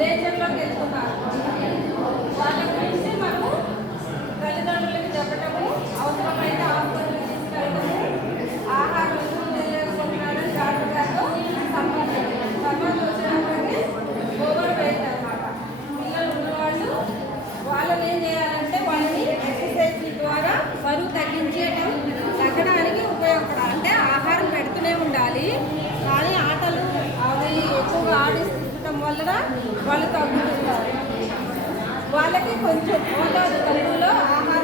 నేచర్లోకి వెళ్తున్నారు. వాళ్ళ గురించి మనము తల్లిదండ్రులకి చెప్పటము, అవసరమైతే హాస్పిటల్కి తీసుకెళ్ళటము, ఆహారం తెలియకుంటున్నారని డాక్టర్ గారితో సంబంధం వచ్చినప్పటికీ ఓవర్ వెయిట్ అనమాట. పిల్లలు ఉన్నవాళ్ళు వాళ్ళని ఏం చేయాలంటే వాళ్ళని ఎక్సర్సైజ్ ద్వారా బరువు తగ్గడానికి ఉపయోగపడాలి. అంటే ఆహారం పెడుతూనే ఉండాలి, కానీ ఆటలు అవి ఎక్కువగా ఆడిస్తడం వలన వాళ్ళు తగ్గుతుంటారు. వాళ్ళకి కొంచెం మోతాదు తక్కువలో ఆహారం